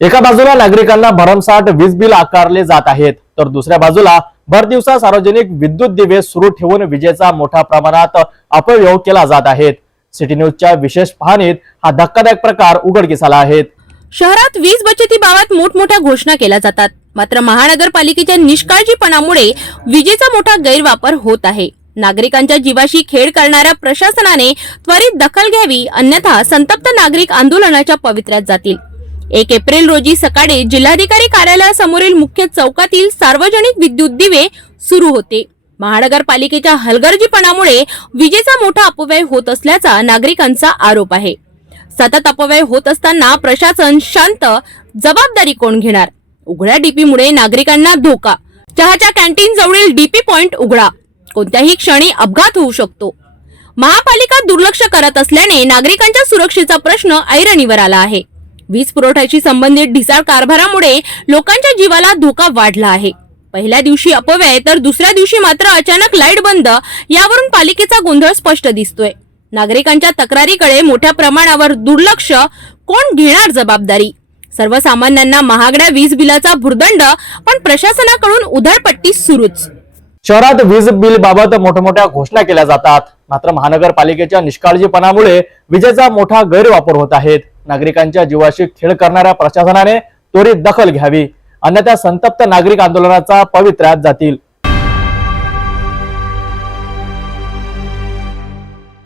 एका बाजूला नागरिकांना भरमसाठ वीज बिल आकारले जात आहेत तर दुसऱ्या बाजूला भर दिवसा सार्वजनिक विद्युत दिवे सुरू ठेवून विजेचा मोठ्या प्रमाणात अपव्यय केला जात आहेत. सिटी न्यूजच्या विशेष पाहणीत हा धक्कादायक प्रकार उघडकीस आला आहे. शहरात वीज बचतीबाबत मोठमोठ्या घोषणा केल्या जातात. मात्र महानगरपालिकेच्या निष्काळजीपणामुळे विजेचा मोठा गैरवापर होत आहे. नागरिकांच्या जीवाशी खेळ करणाऱ्या प्रशासनाने त्वरित दखल घ्यावी अन्यथा संतप्त नागरिक आंदोलनाच्या पवित्र्यात जातील. एक एप्रिल रोजी सकाळी जिल्हाधिकारी कार्यालयासमोरील मुख्य चौकातील सार्वजनिक विद्युत दिवे सुरू होते. महानगरपालिकेच्या हलगर्जीपणामुळे विजेचा मोठा अपव्यय होत असल्याचा नागरिकांचा आरोप आहे. सतत अपव्यय होत असताना प्रशासन शांत जबाबदारी कोण घेणार? उघड्या डीपीमुळे नागरिकांना धोका. चहाच्या कॅन्टीन जवळील डीपी पॉइंट उघडा. कोणत्याही क्षणी अपघात होऊ शकतो. महापालिका दुर्लक्ष करत असल्याने नागरिकांच्या सुरक्षेचा प्रश्न ऐरणीवर आला आहे. वीज पुरवठ्याशी संबंधित ढिसाळ कारभारामुळे लोकांच्या जीवाला धोका वाढला आहे. पहिल्या दिवशी अपव्यय तर दुसऱ्या दिवशी मात्र अचानक लाइट बंद यावरून पालिकेचा गोंधळ स्पष्ट दिसतोय. नागरिकांच्या तक्रारीकडे मोठ्या प्रमाणावर दुर्लक्ष कोण घेणार जबाबदारी? सर्वसामान्यांना महागड्या वीज बिलाचा भुर्दंड पण प्रशासनाकडून उधळपट्टी सुरूच. शहरात वीज बिल बाबत मोठमोठ्या घोषणा केल्या जातात. मात्र महानगरपालिकेच्या निष्काळजीपणामुळे विजेचा मोठा गैरवापर होत आहेत. नागरिकांच्या जीवाशी खेळ करणाऱ्या प्रशासनाने त्वरित दखल घ्यावी. अन्यथा संतप्त नागरिक आंदोलनाचा पवित्र्यात जातील.